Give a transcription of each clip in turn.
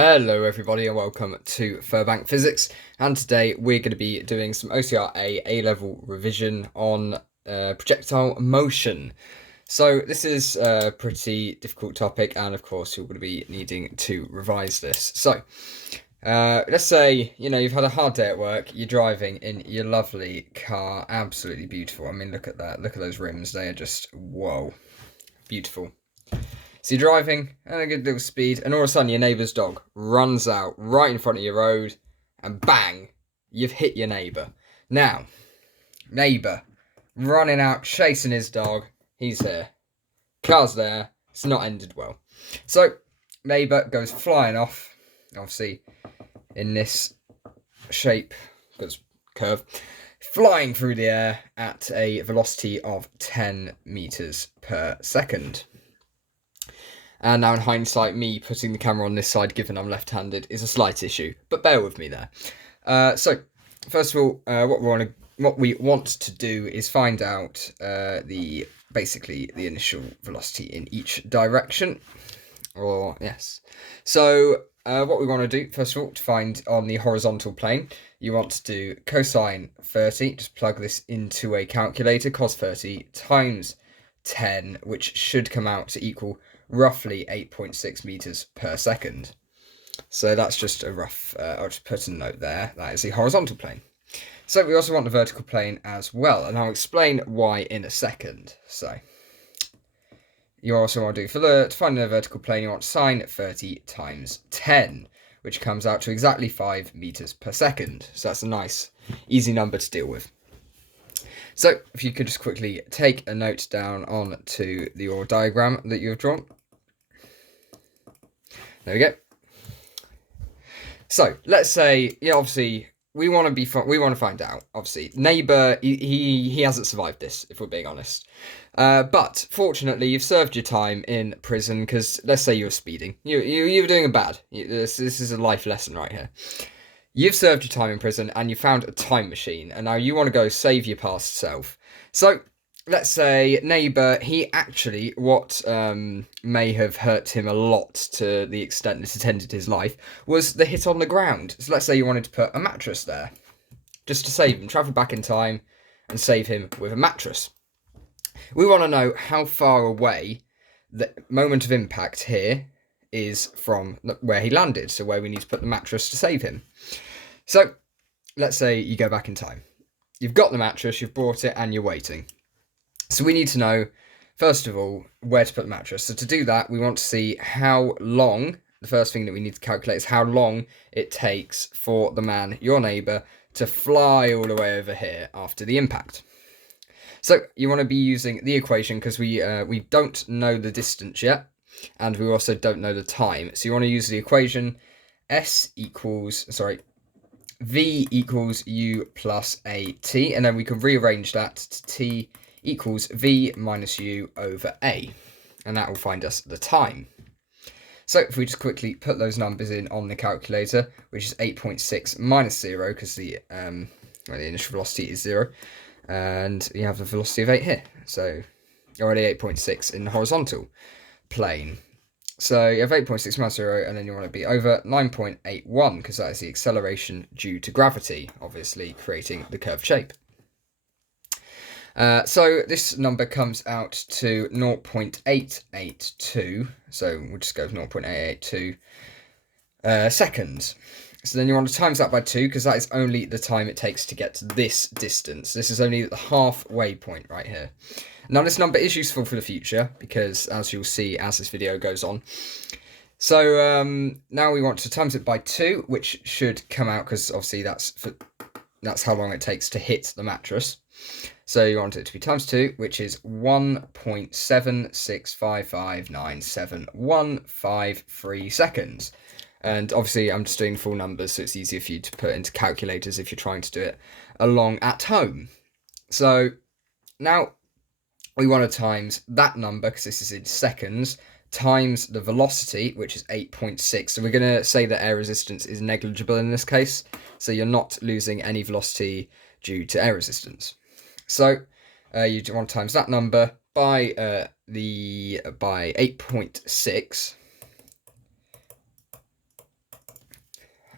Hello everybody and welcome to Phurbank Physics, and today we're going to be doing some OCR A-level revision on projectile motion. So this is a pretty difficult topic, and of course you're going to be needing to revise this. So let's say you've had a hard day at work, you're driving in your lovely car, absolutely beautiful. I mean, look at that, look at those rims, they are just whoa, beautiful. So you're driving at a good little speed, and all of a sudden your neighbour's dog runs out right in front of your road, and bang, you've hit your neighbour. Now, neighbour running out, chasing his dog, he's here. Car's there, it's not ended well. So, neighbour goes flying off, obviously in this shape, because curve, flying through the air at a velocity of 10 meters per second. And now in hindsight, me putting the camera on this side, given I'm left-handed, is a slight issue, but bear with me there. So, first of all, what we want to do is find out basically the initial velocity in each direction. So, what we want to do, first of all, to find on the horizontal plane, you want to do cosine 30, just plug this into a calculator, cos 30 times 10, which should come out to equal roughly 8.6 meters per second. So that's just a rough, I'll just put a note there, that is the horizontal plane. So we also want the vertical plane as well, and I'll explain why in a second. So you also want to do, to find the vertical plane, you want sine 30 times 10, which comes out to exactly 5 meters per second. So that's a nice, easy number to deal with. So if you could just quickly take a note down onto your diagram that you've drawn. There we go. So let's say, obviously we want to find out. Obviously, neighbour, he hasn't survived this, if we're being honest. But fortunately, you've served your time in prison because let's say you were speeding. You were doing a bad. This is a life lesson right here. You've served your time in prison and you found a time machine, and now you want to go save your past self. So let's say neighbour, he actually, what may have hurt him a lot to the extent that it ended his life, was the hit on the ground. So let's say you wanted to put a mattress there, just to save him, travel back in time and save him with a mattress. We want to know how far away the moment of impact here is from where he landed, so where we need to put the mattress to save him. So let's say you go back in time. You've got the mattress, you've brought it, and you're waiting. So we need to know, first of all, where to put the mattress. So to do that, we want to see how long, the first thing that we need to calculate is how long it takes for the man, your neighbour, to fly all the way over here after the impact. So you want to be using the equation because we don't know the distance yet, and we also don't know the time. So you want to use the equation V equals U plus AT, and then we can rearrange that to T equals V minus U over A, and that will find us the time. So if we just quickly put those numbers in on the calculator, which is 8.6 minus 0, because the initial velocity is 0, and you have the velocity of 8 here. So already 8.6 in the horizontal plane. So you have 8.6 minus 0, and then you want to be over 9.81, because that is the acceleration due to gravity, obviously creating the curved shape. So this number comes out to 0.882, so we'll just go with 0.882 seconds. So then you want to times that by 2, because that is only the time it takes to get to this distance. This is only the halfway point right here. Now this number is useful for the future, because as you'll see as this video goes on. So now we want to times it by 2, which should come out, because obviously that's how long it takes to hit the mattress. So you want it to be times 2, which is 1.765597153 seconds. And obviously I'm just doing full numbers, so it's easier for you to put into calculators if you're trying to do it along at home. So now we want to times that number, because this is in seconds, times the velocity, which is 8.6. So we're going to say that air resistance is negligible in this case, so you're not losing any velocity due to air resistance. So you want to times that number by 8.6,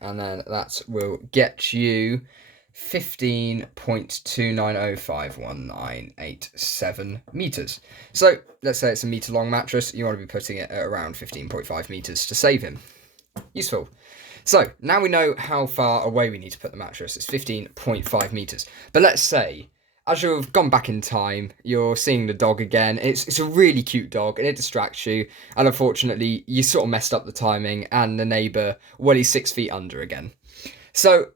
and then that will get you 15.2905187 meters. So let's say it's a meter long mattress. You want to be putting it at around 15.5 meters to save him. Useful. So now we know how far away we need to put the mattress. It's 15.5 meters. But let's say, as you've gone back in time, you're seeing the dog again. It's a really cute dog, and it distracts you. And unfortunately, you sort of messed up the timing, and the neighbour, well, he's 6 feet under again. So,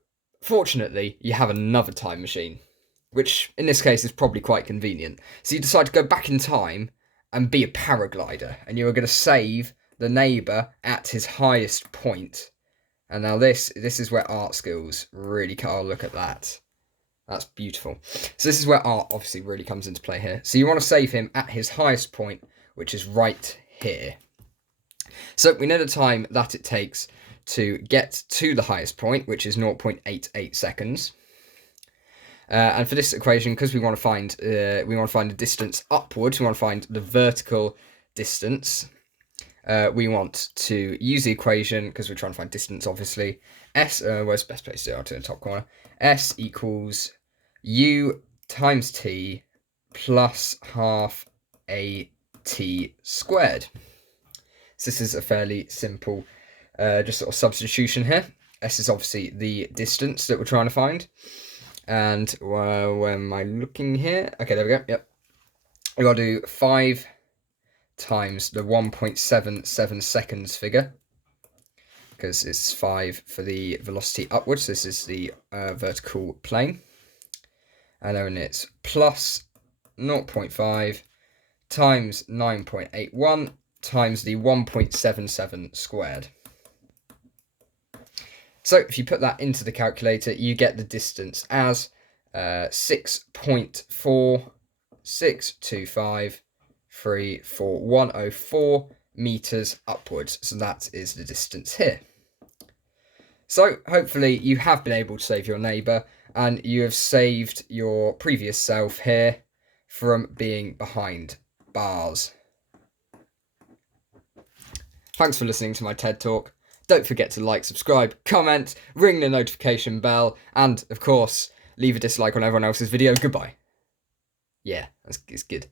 fortunately, you have another time machine, which in this case is probably quite convenient. So you decide to go back in time and be a paraglider, and you're going to save the neighbour at his highest point. And now this is where art skills really come. Oh, look at that. That's beautiful. So this is where art obviously really comes into play here. So you want to save him at his highest point, which is right here. So we know the time that it takes to get to the highest point, which is 0.88 seconds. And for this equation, because we want to find the distance upwards, we want to find the vertical distance. We want to use the equation, because we're trying to find distance, obviously. Where's the best place to do it? To the top corner. S equals U times T plus half AT squared. So this is a fairly simple just sort of substitution here. S is obviously the distance that we're trying to find. And where am I looking here? Okay, there we go. Yep. We've got to do 5 times the 1.77 seconds figure, because it's 5 for the velocity upwards. This is the vertical plane. And then it's plus 0.5 times 9.81 times the 1.77 squared. So if you put that into the calculator, you get the distance as 6.462534104 meters upwards. So that is the distance here. So hopefully you have been able to save your neighbour, and you have saved your previous self here from being behind bars. Thanks for listening to my TED Talk. Don't forget to like, subscribe, comment, ring the notification bell, and, of course, leave a dislike on everyone else's video. Goodbye. Yeah, it's good.